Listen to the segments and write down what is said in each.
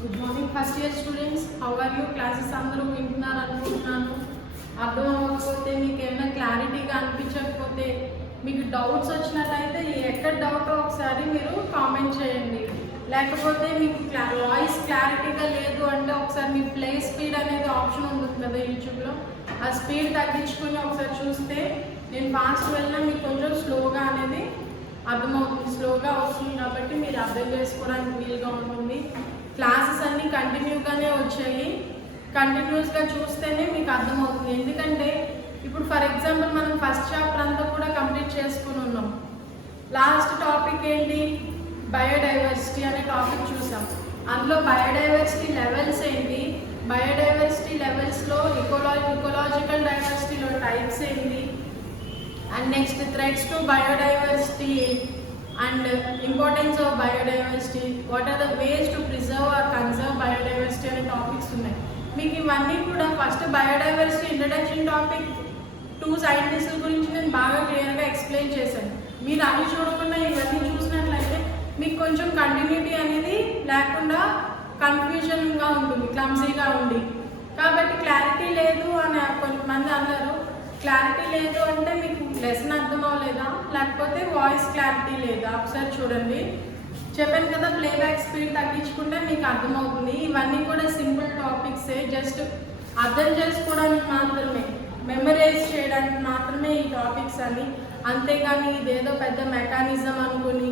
Good morning first year students. How are you? Classes అందరూ వింటున్నారు అనుకుంటున్నాను. అర్థం అవ్వకపోతే, మీకు ఏమైనా క్లారిటీగా అనిపించకపోతే, మీకు డౌట్స్ వచ్చినట్లయితే ఎక్కడ డౌట్ ఒకసారి మీరు కామెంట్ చేయండి. లేకపోతే మీకు వాయిస్ క్లారిటీగా లేదు అంటే ఒకసారి మీ ప్లే స్పీడ్ అనేది ఆప్షన్ ఉంటుంది కదా యూట్యూబ్లో, ఆ స్పీడ్ తగ్గించుకొని ఒకసారి చూస్తే నేను ఫాస్ట్ వెళ్ళినా మీకు కొంచెం స్లోగా అనేది అర్థమవుతుంది. స్లోగా వస్తుంది కాబట్టి మీరు అర్థం చేసుకోవడానికి వీలుగా ఉంటుంది. క్లాసెస్ అన్నీ కంటిన్యూగానే వచ్చాయి. కంటిన్యూస్గా చూస్తేనే మీకు అర్థమవుతుంది. ఎందుకంటే ఇప్పుడు ఫర్ ఎగ్జాంపుల్ మనం ఫస్ట్ చాప్టర్ అంతా కూడా కంప్లీట్ చేసుకుని ఉన్నాం. లాస్ట్ టాపిక్ ఏంటి? బయోడైవర్సిటీ అనే టాపిక్ చూసాం. అందులో బయోడైవర్సిటీ లెవెల్స్ ఏంటి, బయోడైవర్సిటీ లెవెల్స్లో ఇకోలాజికల్ డైవర్సిటీలో టైప్స్ ఏంటి, and next threats to biodiversity and importance of biodiversity, what are the ways to preserve or conserve biodiversity అనే టాపిక్స్ ఉన్నాయి. మీకు ఇవన్నీ కూడా ఫస్ట్ బయోడైవర్సిటీ ఇంట్రడక్షన్ టాపిక్ 2 సైంటిస్టుల గురించి నేను బాగా క్లియర్గా ఎక్స్ప్లెయిన్ చేశాను. మీరు అవి చూడకుండా ఇవన్నీ చూసినట్లయితే మీకు కొంచెం కంటిన్యూటీ అనేది లేకుండా కన్ఫ్యూజన్గా ఉంటుంది, క్లమ్సీగా ఉంది. కాబట్టి క్లారిటీ లేదు అని కొంతమంది అన్నారు. క్లారిటీ లేదు అంటే మీకు లెసన్ అర్థం అవ్వలేదా, లేకపోతే వాయిస్ క్లారిటీ లేదా? ఒకసారి చూడండి. చెప్పాను కదా, ప్లేబ్యాక్ స్పీడ్ తగ్గించుకుంటే మీకు అర్థమవుతుంది. ఇవన్నీ కూడా సింపుల్ టాపిక్సే, జస్ట్ అర్థం చేసుకోవడానికి మాత్రమే, మెమరైజ్ చేయడానికి మాత్రమే ఈ టాపిక్స్ అని. అంతేగాని ఇదేదో పెద్ద మెకానిజం అనుకుని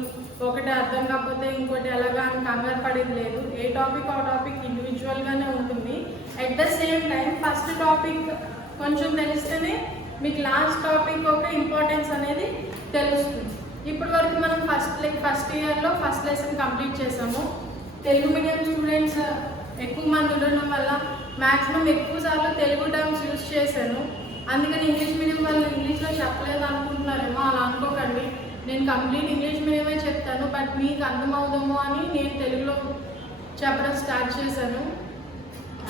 ఒకటి అర్థం కాకపోతే ఇంకోటి ఎలాగా అని కంగారు పడేది లేదు. ఏ టాపిక్ ఆ టాపిక్ ఇండివిజువల్గానే ఉంటుంది. At the same time first topic కొంచెం తెలిస్తేనే మీకు లాస్ట్ టాపిక్ ఒక ఇంపార్టెన్స్ అనేది తెలుస్తుంది. ఇప్పటి వరకు మనం ఫస్ట్ ఇయర్లో ఫస్ట్ లెసన్ కంప్లీట్ చేసాము. తెలుగు మీడియం స్టూడెంట్స్ ఎక్కువ మంది ఉండడం వల్ల మ్యాక్సిమం ఎక్కువ సార్లు తెలుగు టర్మ్స్ యూజ్ చేశాను. అందుకని ఇంగ్లీష్ మీడియం వాళ్ళు ఇంగ్లీష్లో చెప్పలేదు అనుకుంటున్నారేమో, అలా అనుకోకండి. నేను కంప్లీట్ ఇంగ్లీష్ మీడియమే చెప్తాను, బట్ మీకు అర్థమవుదామో అని నేను తెలుగులో చెప్పడం స్టార్ట్ చేశాను.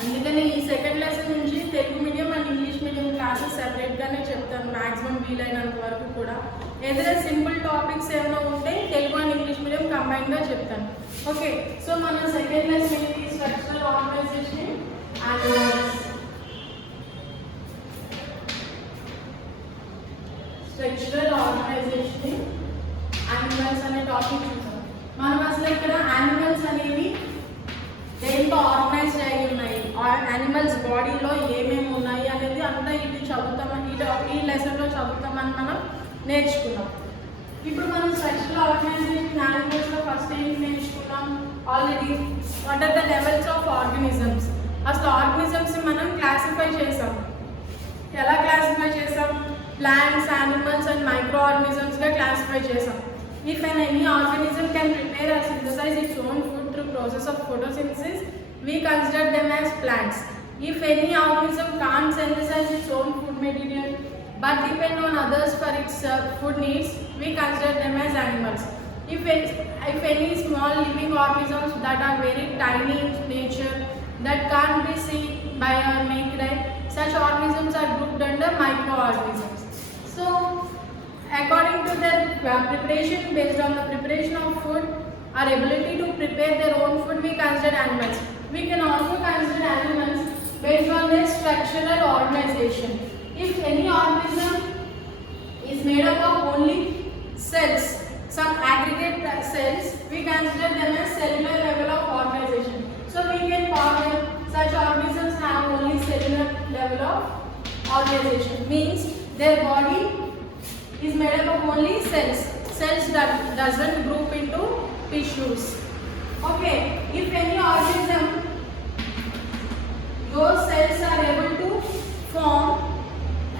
అందుకని ఈ సెకండ్ లెసన్ నుంచి Telugu medium and English medium classes సెపరేట్గానే చెప్తాను మ్యాక్సిమం వీలైనంత వరకు కూడా. ఏదైనా సింపుల్ టాపిక్స్ ఏమైనా ఉంటే తెలుగు అండ్ ఇంగ్లీష్ మీడియం కంబైన్గా చెప్తాను. ఓకే, సో మన సెకండ్ లెసన్ ఏంటి? Structural organisation animals. Structural organisation animals అనే టాపిక్ చూసాం. మనం అసలు ఇక్కడ యానిమల్స్ అనేవి దేంట్లో ఆర్గనైజ్ అయి ఉన్నాయి, యానిమల్స్ బాడీలో ఏమేమి ఉన్నాయి అనేది అంతా ఇది చదువుతామని, ఈ లెసన్లో చదువుతామని మనం నేర్చుకున్నాం. ఇప్పుడు మనం స్ట్రక్చరల్ ఆర్గనైజేషన్ యానిమల్స్లో ఫస్ట్ ఏంటి నేర్చుకున్నాం already? What are the levels of organisms. అసలు ఆర్గనిజమ్స్ని మనం క్లాసిఫై చేసాం. ఎలా క్లాసిఫై చేసాం? ప్లాంట్స్, యానిమల్స్ అండ్ మైక్రో ఆర్గనిజమ్స్గా క్లాసిఫై చేసాం. If any organism can prepare or synthesize its own food through process of photosynthesis, we consider them as plants. If any organism can't synthesize its own food material but depend on others for its food needs, we consider them as animals. If any small living organisms that are very tiny in nature that can't be seen by our naked eye, such organisms are grouped under microorganisms. So according to their preparation, based on the preparation of food or ability to prepare their own food, we consider animals. We can also consider animals based on their structural organization. If any organism is made up of only cells, some aggregate cells, we consider them as cellular level of organization. So we can call them, such organisms have only cellular level of organization, means their body is made up of only cells that doesn't group into tissues. Okay, if any organism, those cells are able to form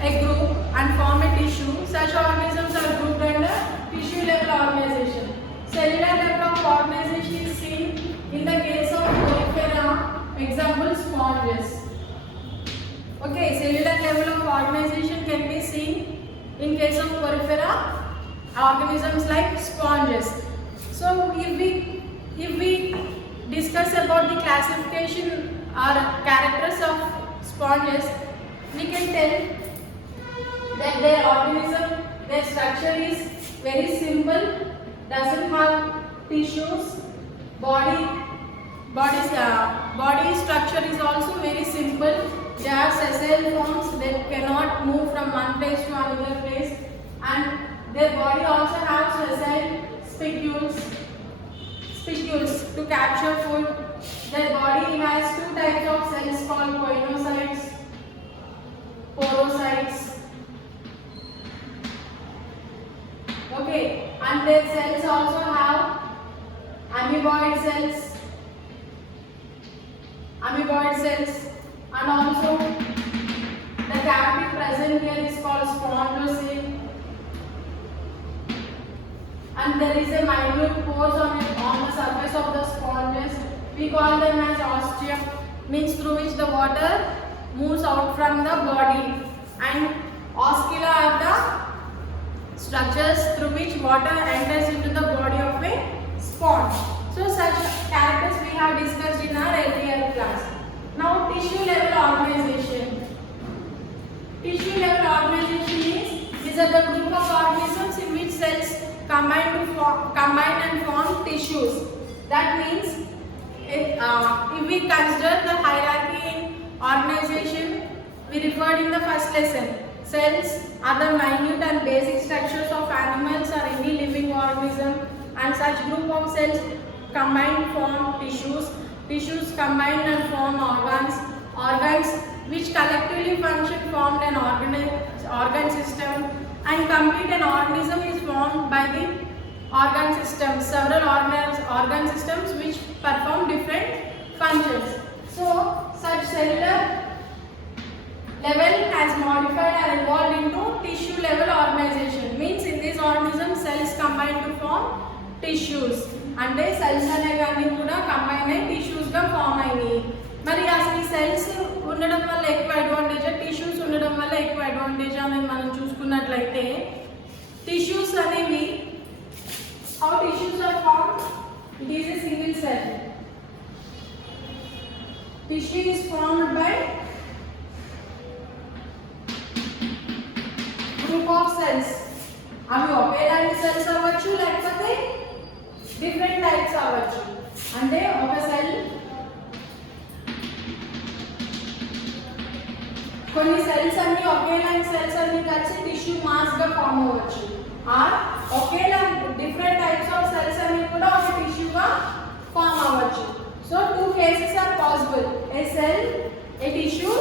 a group and form a tissue, such organisms are grouped under tissue level organization. Cellular level of organization is seen in the case of Porifera, example sponges. Okay, cellular level of organization can be seen in case of Porifera organisms like sponges. So if we discuss about the classification or characters of sponges, we can tell that their organism, their structure is very simple, doesn't have tissues, body body structure is also very simple. They are sessile forms that cannot move from one place to another place, and their body also has sessile spicules to capture food. Their body has two types of cells called poenocytes, porocytes. Okay, and their cells also have amoeboid cells, and also the cavity present here is called spondylocele, and there is a minute pores on the surface of the sponges. We call them as ostium, means through which the water moves out from the body, and oscula are the structures through which water enters into the body of a sponge. So such characters we have discussed in our earlier class. Now tissue level organization. Tissue level organization means these are the group of organisms in which cells combine and form tissues. That means if we consider the hierarchy in organization we referred in the first lesson, cells are the minute and basic structures of animals or any living organism, and such group of cells combine form tissues. Tissues combine and form organs which collectively function formed an organ system, and complete an organism is formed by the organ systems, several organ systems which perform different functions. So such cellular level has modified or evolved into tissue level organization, means in this organism cells combine to form tissues. అంటే సెల్స్ అనేవి కూడా కంబైన్ అయ్యి టిష్యూస్ గా ఫామ్ అయ్యాయి. మరి అసలు ఈ సెల్స్ ఉండడం వల్ల ఎక్కువ అడ్వాంటేజ్, టిష్యూస్ ఉండడం వల్ల ఎక్కువ అడ్వాంటేజ్ అనేది మనం చూసుకున్నట్లయితే, టిష్యూస్ అనేవి how tissues are formed, it is a single cell. Tissue is formed by group of cells. అవి ఒకేలాంటి సెల్స్ అవ్వచ్చు, లేకపోతే డిఫరెంట్ టైప్స్ అవ్వచ్చు. అంటే ఒక సెల్ కొన్ని సెల్స్ అన్ని ఒకేలాంటి సెల్స్ అన్ని కలిసి టిష్యూ మాస్ గా ఫామ్ అవ్వచ్చు. ఒకేలాంటి డిఫరెంట్ టైప్స్ ఆఫ్ సెల్స్ అన్ని కూడా ఒక టిష్యూగా ఫామ్ అవ్వచ్చు. So two cases are possible. A tissue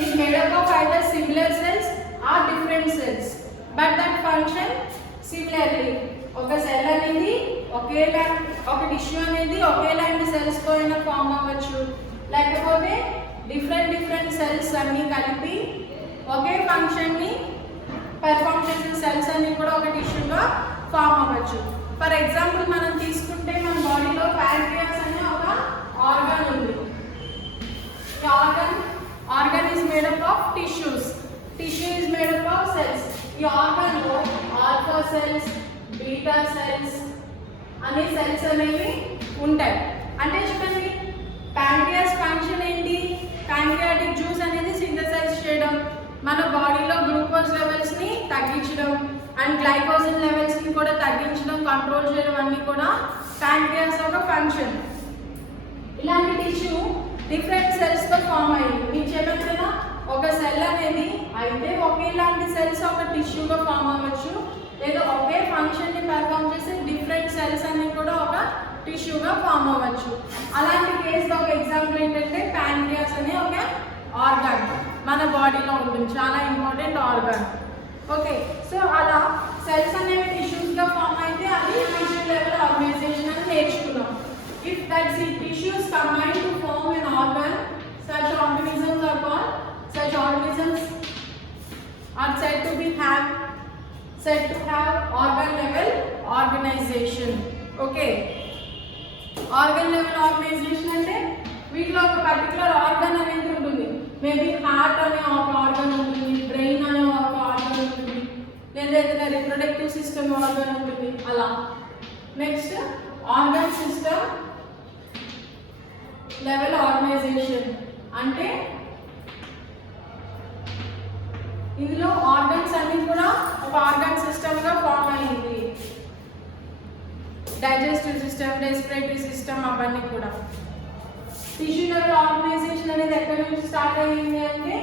is made up of either similar cells or different cells, but that function similarly. ఒక సెల్ అనేది ఒక టిష్యూ అనేది ఒకేలాంటి సెల్స్ తో అయినా ఫామ్ అవ్వచ్చు, లేకపోతే డిఫరెంట్ సెల్స్ అన్ని కలిపి ఒకే ఫంక్షన్ ని పెర్ఫామ్ చేసే సెల్స్ అన్ని కూడా ఒక టిష్యూగా ఫామ్ అవ్వచ్చు. ఫర్ ఎగ్జాంపుల్ మనం తీసుకుంటే మన బాడీలో ప్యాంక్రియాస్ అనే ఒక ఆర్గన్ ఉంది. ఈ organ is made up of tissues. Tissue is made up of cells. ఈ ఆర్గన్ లో ఆల్ఫా సెల్స్, బీటా సెల్స్ అనే సెల్స్ అనేవి ఉంటాయి. అంటే చూడండి, ప్యాంక్రియాస్ ఫంక్షన్ ఏంటి? ప్యాంక్రియాటిక్ జ్యూస్ అనేది సింథసైజ్ చేయడం, మన బాడీలో గ్లూకోజ్ లెవెల్స్ ని తగ్గించడం అండ్ గ్లైకోజన్ లెవెల్స్ ని కూడా తగ్గించడం, కంట్రోల్ చేయడం అన్ని కూడా ప్యాంక్రియాస్ ఒక ఫంక్షన్. ఇలాంటి టిష్యూ డిఫరెంట్ సెల్స్ తో ఫామ్ అయ్యింది. మీకు చెప్పాను కదా, ఒక సెల్ అనేది అయితే ఒకేలాంటి సెల్స్ ఒక టిష్యూగా ఫామ్ అవ్వచ్చు, లేదా ఒకే ఫంక్షన్ ని పెర్ఫామ్ చేసే డిఫరెంట్ సెల్స్ అన్ని కూడా ఒక టిష్యూగా ఫామ్ అవ్వచ్చు. అలాంటి కేసులో ఒక ఎగ్జాంపుల్ ఏంటంటే ప్యాంక్రియాస్ అనే ఒక ఆర్గాన్ మన బాడీలో ఉంటుంది, చాలా ఇంపార్టెంట్ ఆర్గాన్. ఓకే, సో అలా సెల్స్ అనేవి టిష్యూస్గా ఫామ్ అయితే అది టిష్యూ లెవెల్ ఆర్గనైజేషన్ అని నేర్చుకున్నాం. ఇఫ్ దట్స్ ఈ tissues combine to form an organ, such organisms are called, such organisms are said to have organ level organization. Okay, organ level organization అంటే వీటిలో ఒక పర్టికులర్ ఆర్గన్ అనేది ఉంటుంది. మేబీ హార్ట్ అనే ఒక ఆర్గన్ ఉంటుంది, బ్రెయిన్ అనే ఒక ఆర్గన్ ఉంటుంది, లేదా ఏదైనా రిప్రొడక్టివ్ సిస్టమ్ ఆర్గన్ ఉంటుంది. అలా next organ system level organisation అంటే ఇందులో ఆర్గన్స్ అన్ని కూడా ఒక ఆర్గన్ సిస్టమ్ గా ఫామ్ అయ్యింది. డైజెస్టివ్ సిస్టమ్, రెస్పిరేటరీ సిస్టమ్ అవన్నీ కూడా. టిష్యూ లెవెల్ ఆర్గనైజేషన్ అనేది ఎక్కడి నుంచి స్టార్ట్ అయ్యింది అంటే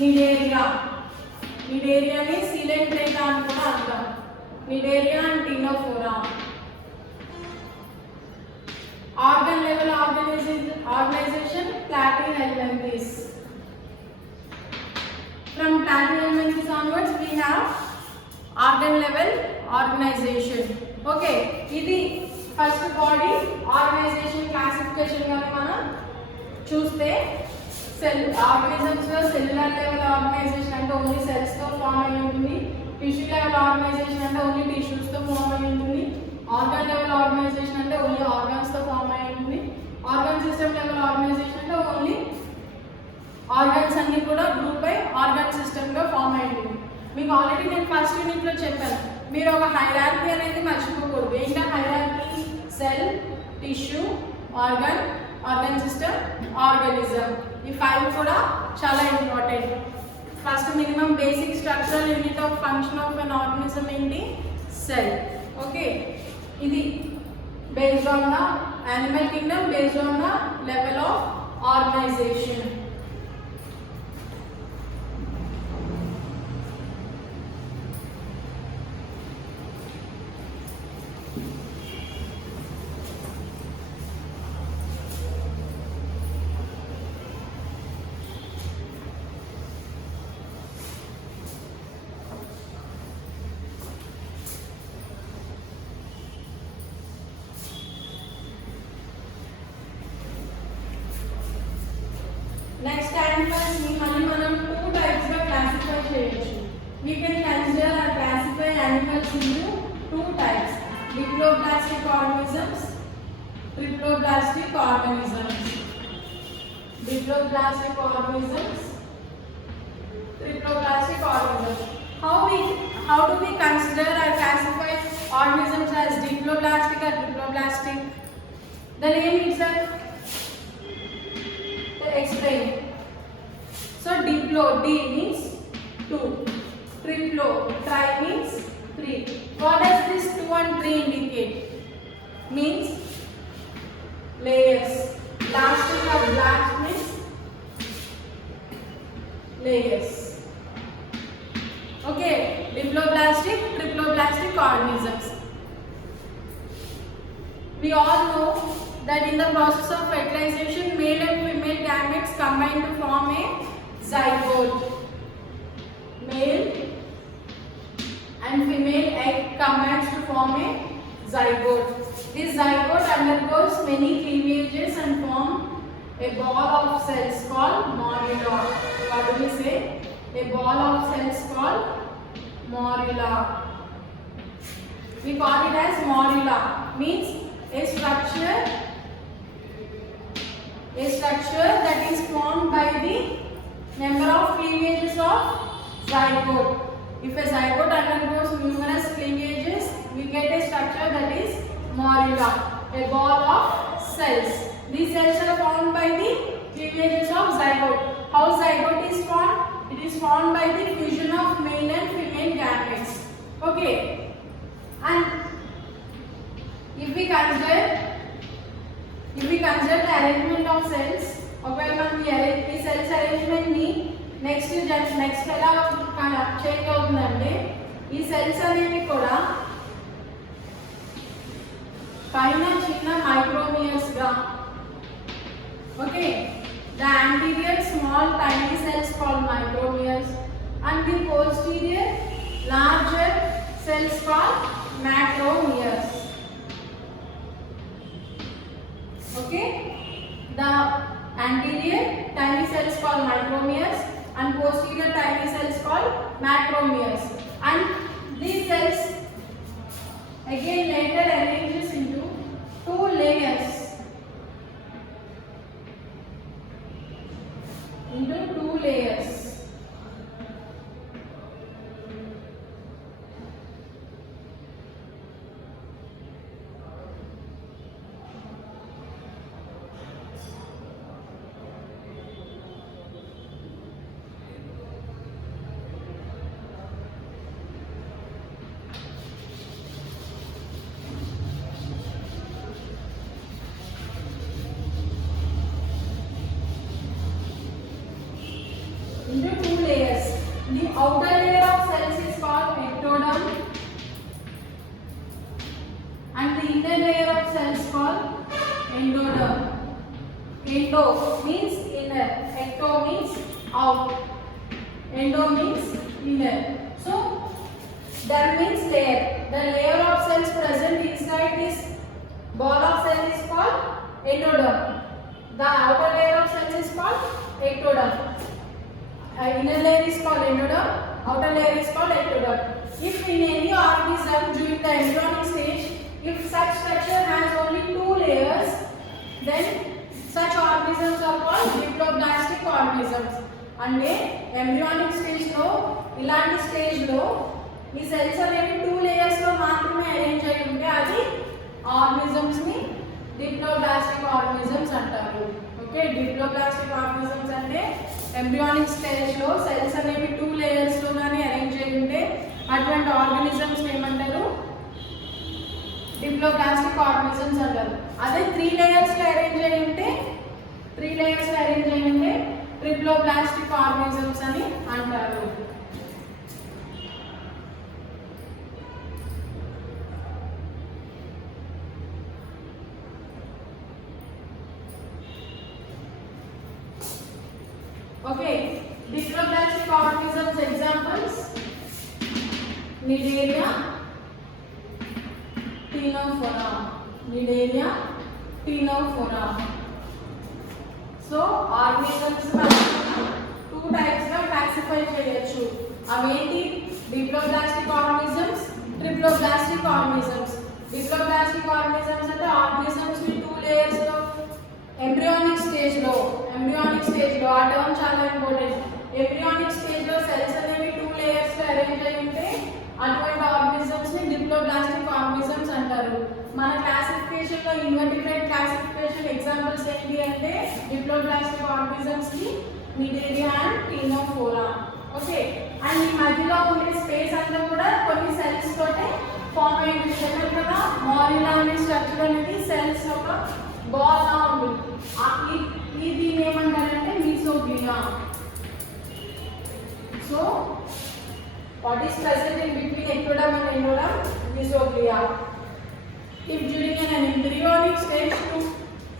నిడేరియా. నిడేరియాని సిలెంట్రేటా అని కూడా అంటాం. Cnidaria and ctenophora. Organ level organization Platin helminthes. From Platin helminthes onwards we have organ level organization. Okay, ఇది ఫస్ట్ బాడీ ఆర్గనైజేషన్ క్లాసిఫికేషన్ గాని మనం చూస్తే సెల్ ఆర్గానిజమ్స్ లో సెల్యులర్ లెవెల్ ఆర్గనైజేషన్ అంటే ఓన్లీ సెల్స్ తో ఫామ్ అయి ఉంటుంది. టిష్యూ లెవెల్ ఆర్గనైజేషన్ అంటే ఓన్లీ టిష్యూస్ తో ఫామ్ అయి ఉంటుంది. ఆర్గాన్ లెవెల్ ఆర్గనైజేషన్ అంటే ఓన్లీ ఆర్గాన్స్ తో ఫామ్ అయి ఉంటుంది. ఆర్గాన్ సిస్టమ్ లెవెల్ ఆర్గనైజేషన్ అంటే ఓన్లీ ఆర్గాన్స్ అన్ని కూడా గ్రూప్ అయి ఆర్గాన్ సిస్టమ్ గా ఫామ్ అయి ఉంటుంది. మీకు ఆల్రెడీ నేను ఫస్ట్ యూనిట్ లో చెప్పాను, మీరు ఒక హైరార్కీ అనేది మర్చిపోకూడదు. ఏంటంటే hierarchy cell, tissue, organ, organ system, organism. ఈ 5 కూడా చాలా important. First minimum basic structural unit of function of అన్ ఆర్గానిజం ఏంటి? సెల్. ఓకే, ఇది based on the animal kingdom, based on the level of organization. Next animals ni మనం 2 types గా classify చేయొచ్చు. We can consider or classify animals into 2 types: diploblastic organisms, triploblastic organisms. Diploblastic organisms, triploblastic organisms. How do we consider or classify organisms as diploblastic or triploblastic? The name itself explain. So diplo, D means 2, triplo, tri means 3. What does this 2 and 3 indicate? Means layers. Blastic or blast means layers. Okay, diploblastic, triploblastic organisms. We all know that in the process of fertilization, male and female gametes combine to form a zygote. Male and female egg combines to form a zygote. This zygote undergoes many cleavages and form a ball of cells called morula. What do we say? A ball of cells called morula. We call it as morula. Means a structure that is formed by the number of cleavages of zygote. If a zygote undergoes numerous cleavages, we get a structure that is morula, a ball of cells. These cells are formed by the cleavages of zygote. How zygote is formed? It is formed by the fusion of male and female gametes. Okay, and if we consider the arrangement of cells, ఒకవేళ మనం ఈ cells arrangement ని next ఎలా change అవుతుందంటే, ఈ cells అనేవి కూడా పైన చిన్న మైక్రోమియర్స్ గా, okay, the anterior small tiny cells called micromeres and the posterior larger cells called macromeres. Okay, the anterior tiny cells called micromeres and posterior tiny cells called macromeres, and these cells again later arranges into 2 layers. inner layer of cells called endoderm. Endo means inner, ecto means out, endo means inner. So derm means layer. The layer of cells present inside this ball of cells is called endoderm. The outer layer of cells is called ectoderm. Inner layer is called endoderm, outer layer is called ectoderm. If in any organism during the embryonic stage, if such structure has only two layers, then such organisms are called diploblastic organisms. అంటే embryonic stage లో ఇలాంటి స్టేజ్ లో ఈ cells అనేవి two layers లో మాత్రమే అరేంజ్ అయి ఉంటే అది ఆర్గానిజమ్స్ ని డిప్లోబ్లాస్టిక్ ఆర్గానిజమ్స్ అంటారు. ఓకే, డిప్లోబ్లాస్టిక్ ఆర్గానిజమ్స్ అంటే ఎంబ్రియానిక్ స్టేజ్ లో సెల్స్ అనేవి టూ లేయర్స్ లో గానీ అరేంజ్ అయి ఉంటే అటువంటి ఆర్గానిజమ్స్ ఏమంటారు? డిప్లోబ్లాస్టిక్ ఆర్గానిజమ్స్ అంటారు. అదే త్రీ లేయర్స్ లో అరేంజ్ అయి ఉంటే ట్రిప్లోబ్లాస్టిక్ ఆర్గానిజమ్స్ అని అంటారు. Okay, diploblastic organisms examples: Cnidaria, Ctenophora. Cnidaria, Ctenophora. So organisms two types గా classify చేయొచ్చు. అవేంటి? diploblastic organisms, triploblastic organisms. diploblastic organisms అంటే organisms ని two layers లో ఎంబ్రియానిక్ స్టేజ్ లో ఆ టర్మ్ చాలా ఇంపార్టెంట్. ఎంబ్రియానిక్ స్టేజ్ లో సెల్స్ అనేవి టూ లేయర్స్ లో అరేంజ్ అయి ఉంటే అటువంటి ఆర్గానిజమ్స్ ని డిప్లోబ్లాస్టిక్ ఆర్గానిజమ్స్ అంటారు. మన క్లాసిఫికేషన్ లో ఇన్వర్టిబ్రేట్ క్లాసిఫికేషన్ ఎగ్జాంపుల్స్ ఏంటి అంటే డిప్లోబ్లాస్టిక్ ఆర్గానిజమ్స్ కి Cnidaria and Ctenophora. Okay, and ఈ మధ్యలో ఉండే స్పేస్ అంతా కూడా కొన్ని సెల్స్ తోటే ఫామ్ అయ్యింది. చెప్పారు కదా, మోరిలా అనే స్ట్రక్చర్ అనేది సెల్స్ ఒక బాల్ లా ఉంటుంది. దీన్ని ఏమంటారంటే mesoglea. So what is present in between ectoderm and endoderm? Mesoglea. If during an embryonic stage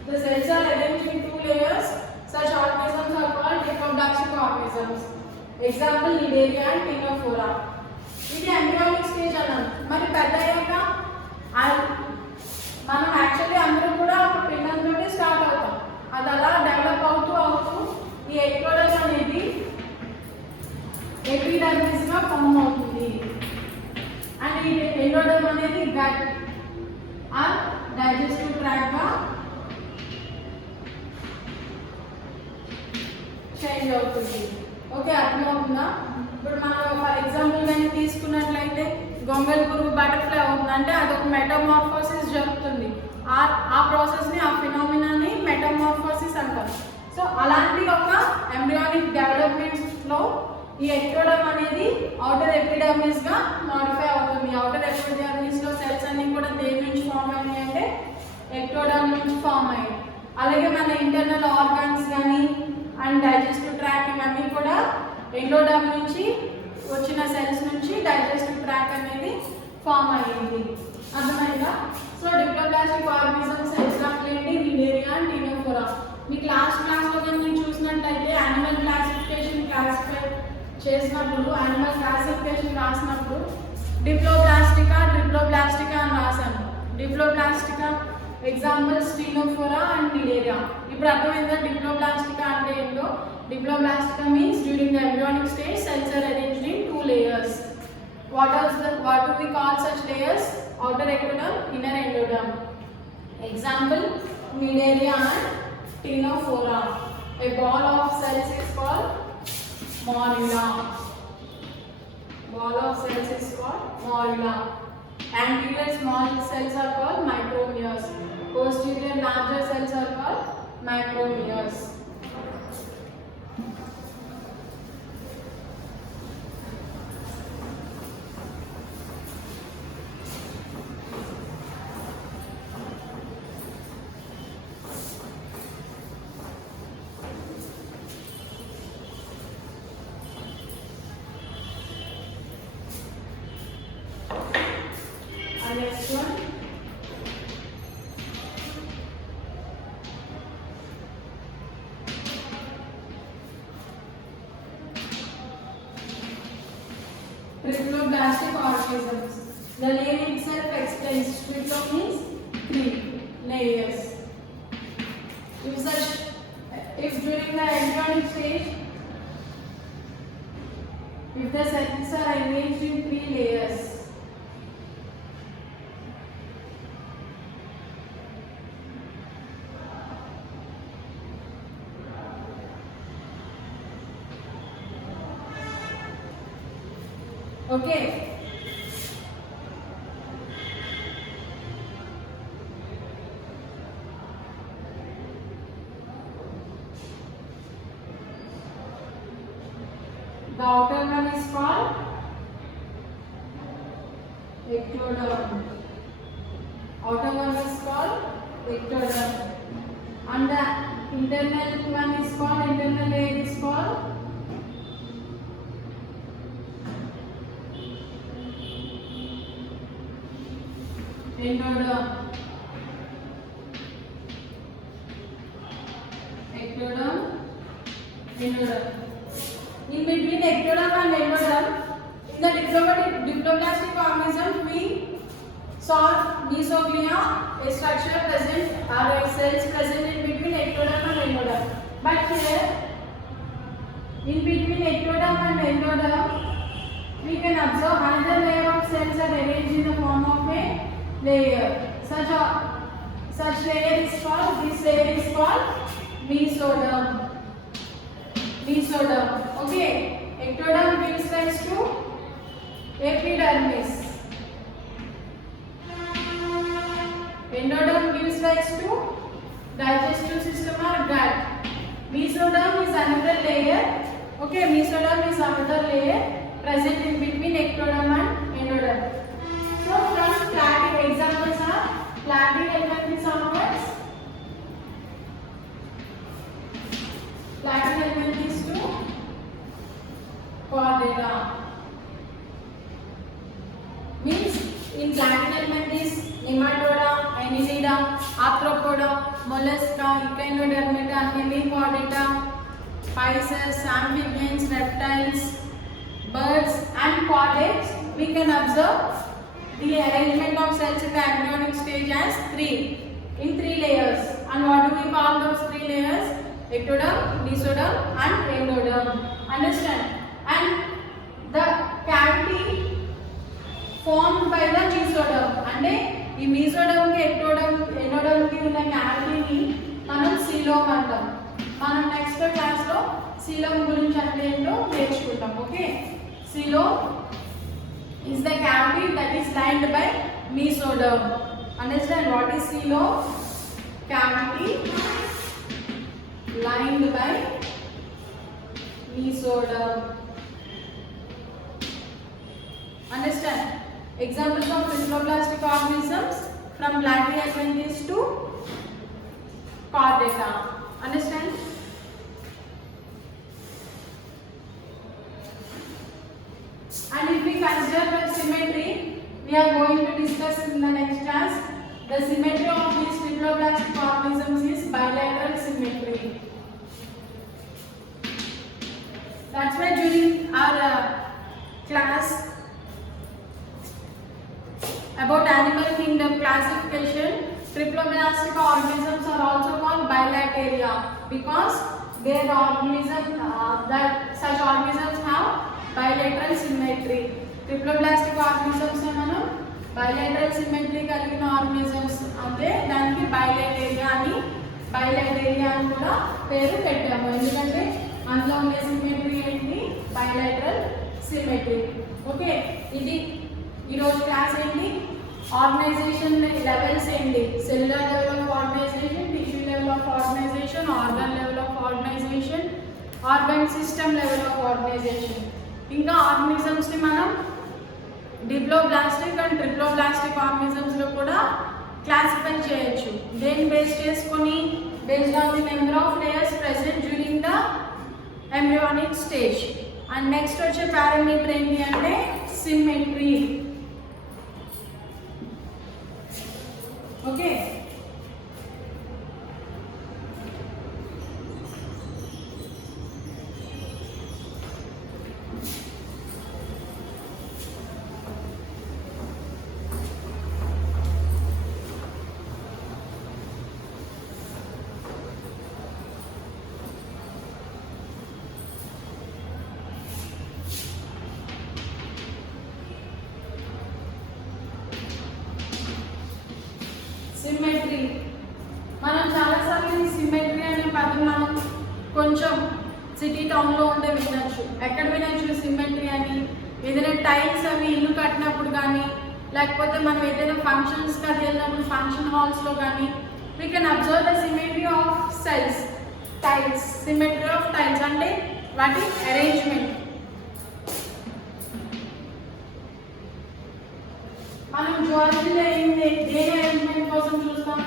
the cells are arranged in two layers, such organisms are called diploblastic organisms. Example: Cnidaria and Ctenophora. ఇది embryonic stage అన్నాను. మరి పెద్ద అయ్యాక మనం యాక్చువల్లీ అందరూ కూడా ఒక పిండంతో స్టార్ట్ అవుతాం. అది అలా డెవలప్ అవుతూ ఈ ectoderm అనేది ఎపిడర్మిస్ గా ఫామ్ అవుతుంది. అండ్ ఈ ఎండోడర్మ్ అనేది గట్ ఆర్ డైజెస్టివ్ ట్రాక్ట్ గా చేంజ్ అవుతుంది. ఓకే, అర్థమవుతుందా? ఇప్పుడు మనం ఫర్ ఎగ్జాంపుల్ కానీ తీసుకున్నట్లయితే గొంగళి పురుగు బటర్ఫ్లై అవుతుంది అంటే అదొక మెటమార్ఫోసిస్ జరుగుతుంది. ఆ ప్రాసెస్ని, ఆ ఫినామినాని మెటమార్ఫోసిస్ అంటారు. సో అలాంటి ఒక ఎంబ్రియానిక్ డెవలప్మెంట్స్లో ఈ ectoderm అనేది అవుటర్ ఎపిడర్మిస్ గా మోడిఫై అవుతుంది. అవుటర్ ఎపిడర్మిస్ లో సెల్స్ అన్ని కూడా దేని నుంచి ఫామ్ అయ్యాయి అంటే ectoderm నుంచి ఫామ్ అయ్యాయి. అలాగే మన ఇంటర్నల్ ఆర్గాన్స్ కానీ అండ్ డైజెస్టివ్ ట్రాక్ ఇవన్నీ కూడా ఎండోడర్మ్ నుంచి వచ్చిన సెల్స్ నుంచి డైజెస్టివ్ ట్రాక్ అనేది ఫామ్ అయ్యింది. అర్థమైందా? సో డిప్లోబ్లాస్టిక్ ఆర్గానిజమ్స్ ఎగ్జాంపుల్ ఏంటి? Cnidaria and Ctenophora. మీకు లాస్ట్ క్లాస్లో కానీ మీరు చూసినట్లయితే యానిమల్ క్లాసిఫికేషన్ చేసినప్పుడు, యానిమల్ క్లాసిఫికేషన్ రాసినప్పుడు డిప్లోబ్లాస్టికా ట్రిప్లోబ్లాస్టికా అని రాశాను. Diploblastica examples Ctenophora and Cnidaria. ఇప్పుడు అర్థమైందా డిప్లోబ్లాస్టికా అంటే ఏంటో? Diploblastica means during the embryonic stage cells are arranged in two layers. What do we call such layers? Outer ectoderm, inner endoderm. Example: Cnidaria and Ctenophora. A ball of cells is called morula. Ball of cells is called morula. Anterior small cells are called micromeres. Posterior larger cells are called macromeres. Next one, triploblastic organisms. The name itself explains. Triplo means 3 layers. If during the embryonic stage, if the cells are arranged in 3 layers, okay. The outer one is called ectoderm. Outer one is called ectoderm. And the internal one is called, internal layer is called endoderm. Ectoderm, endoderm. In between ectoderm and endoderm, in the diploblastic organism, we saw mesoglea, a structure present or a cells present in between ectoderm and endoderm. But here, in between ectoderm and endoderm, we can observe another layer of cells are arranged in the form of a layer. Such layer is called, this layer is called mesoderm. Mesoderm. Okay. Ectoderm gives rise to epidermis. Endoderm gives rise to digestive system or gut. Mesoderm is another layer. Okay. Mesoderm is another layer present in between ectoderm and endoderm. So from clade examples are Platyhelminthes onwards. Platyhelminthes to Chordata. Means in Platyhelminthes, Nematoda, Annelida, Arthropoda, Mollusca, Echinodermata, Hemichordata, Pisces, amphibians, reptiles, birds and chordates, we can observe the arrangement of cells in the embryonic stage as 3 layers. And what do we call those 3 layers? Ectoderm, mesoderm and endoderm. Understand? And the cavity formed by the mesoderm. And ఈ mesoderm కి endoderm కి ఉన్న cavity ని మనం coelom అంటాం. మనం next class లో coelom గురించి అంటే ఏంటో నేర్చుకుంటాం. Okay. Coelom is the cavity that is lined by mesoderm. Understand what is coelom? Cavity lined by mesoderm. Understand? Examples of triploblastic organisms from Platyhelminthes to Chordata. Understand? And if we consider the symmetry, we are going to discuss in the next class. The symmetry of these triploblastic organisms is bilateral symmetry. That's why during our class about animal kingdom classification, triploblastic organisms are also called bilateria because their organism such organisms have bilateral symmetry. Triploblastic organisms మనం bilateral symmetry కలిగిన organisms అంటే దానికి bilateria అని కూడా పేరు పెట్టాము. ఎందుకంటే అందులో ఉండే సిమెట్రీ ఏంటి? bilateral symmetry. ఓకే. ఇది ఈరోజు క్లాస్ ఏంటి? ఆర్గనైజేషన్ లెవెల్స్ ఏంటి? Cellular level of organisation, tissue level of organisation, organ level of organisation, organ system level of organisation. ఇంకా ఆర్గనిజమ్స్ ని మనం డిప్లోబ్లాస్టిక్ అండ్ ట్రిప్లోబ్లాస్టిక్ ఆర్గనిజమ్స్ లో కూడా క్లాసిఫై చేయొచ్చు. దేని బేస్ చేసుకొని? based on the number of layers present during the embryonic stage. And next వచ్చే పారామీటర్ ఏంటి అంటే సిమెట్రీ. ఓకే. అది మనం కొంచెం సిటీ టౌన్లో ఉంటే వినొచ్చు. ఎక్కడ వినొచ్చు సిమెట్రీ అని? ఏదైనా టైల్స్ అవి ఇల్లు కట్టినప్పుడు కానీ, లేకపోతే మనం ఏదైనా ఫంక్షన్స్కి అది వెళ్ళినప్పుడు ఫంక్షన్ హాల్స్లో కానీ we can observe the symmetry of cells. Tiles, symmetry of tiles అంటే వాటి అరేంజ్మెంట్. మనం జువాలజీలో దేని అరేంజ్మెంట్ కోసం చూస్తాం?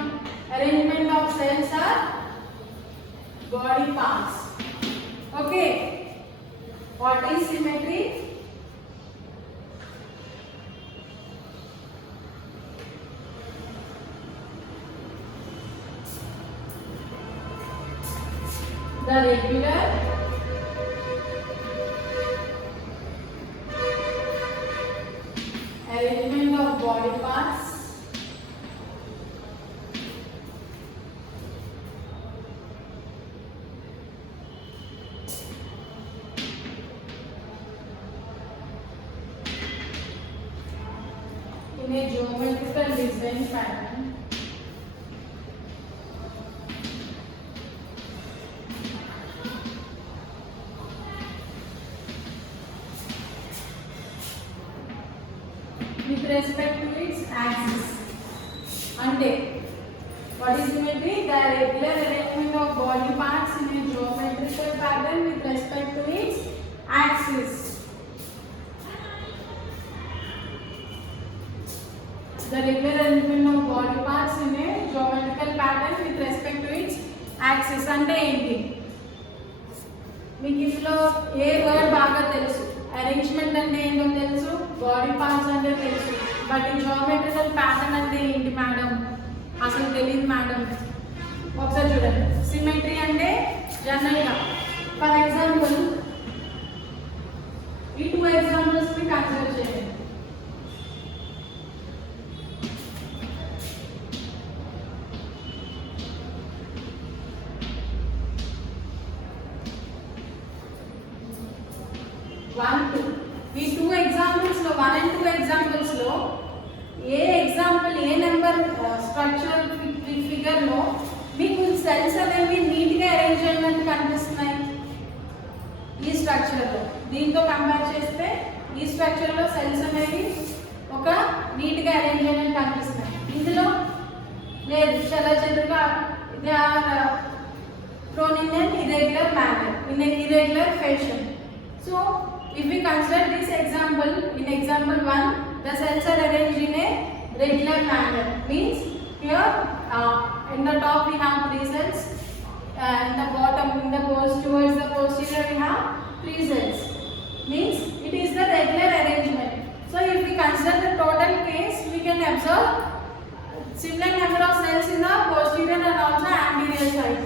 Arrangement of cells or body parts. Okay, what is symmetry? The regular arrangement of body parts in a geometrical design pattern with respect to its axis. Ante what is symmetry? The regular arrangement of body parts in a geometrical pattern with respect to its axis. The regular arrangement of body parts in a geometrical pattern with respect to its axis. అంటే ఏంటి? మీకు ఇందులో ఏ వర్డ్ బాగా తెలుసు? అరేంజ్మెంట్ అంటే ఏంటో తెలుసు, body parts అంటే తెలుసు, బట్ ఈ జియోమెట్రికల్ ప్యాటర్న్ అంటే ఏంటి మేడం అసలు తెలియదు మేడం. ఒకసారి చూడండి. సిమెట్రీ అంటే జనరల్గా ఫర్ ఎగ్జాంపుల్ ఈ 2 ఎగ్జాంపుల్స్ని కన్సిడర్ చేయండి. ఈ 2 ఎగ్జాంపుల్స్లో 1 and 2 ఎగ్జాంపుల్స్లో ఏ ఎగ్జాంపుల్ ఏ నెంబర్ స్ట్రక్చరల్ ఫిగర్లో మీకు సెల్స్ అనేవి నీట్గా అరేంజ్ అయినట్టు కనిపిస్తున్నాయి ఈ స్ట్రక్చర్లో. దీంతో కంపేర్ చేస్తే ఈ స్ట్రక్చర్లో సెల్స్ అనేవి ఒక నీట్గా అరేంజ్ అయినట్టు కనిపిస్తున్నాయి. ఇందులో లేదు, చాలా చెదురుగా they are thrown in an irregular manner, in an irregular fashion. So if we consider this example, in example 1 the cells are arranged in a regular manner, means here in the top we have 3 cells, in the bottom in the towards the posterior we have 3 cells, means it is the regular arrangement. So if we consider the total case, we can observe similar number of cells in the posterior and also anterior side.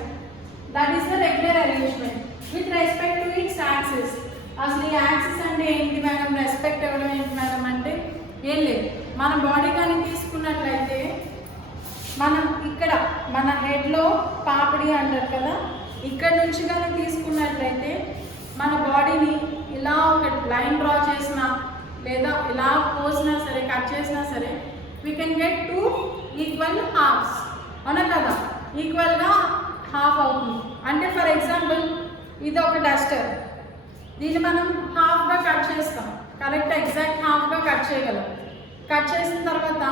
That is the regular arrangement with respect to its axis. అసలు ఈ యాక్సిస్ అంటే ఏంటి madam? Respect ఇవ్వడం ఏంటి మేడం అంటే ఏం లేదు. మన బాడీ కానీ తీసుకున్నట్లయితే మనం ఇక్కడ మన హెడ్లో పాపిడి అంటారు కదా, ఇక్కడ నుంచి కానీ తీసుకున్నట్లయితే మన బాడీని ఇలా ఒక లైన్ డ్రా చేసినా లేదా ఇలా కోసినా సరే, కట్ చేసినా సరే, వీ కెన్ గెట్ 2 ఈక్వల్ హాఫ్స్. అవునా కదా? ఈక్వల్గా హాఫ్ అవుతుంది. అంటే ఫర్ ఎగ్జాంపుల్ ఇది ఒక డస్టర్, దీన్ని మనం హాఫ్గా కట్ చేస్తాం. కరెక్ట్ ఎగ్జాక్ట్ హాఫ్గా కట్ చేయగలం. కట్ చేసిన తర్వాత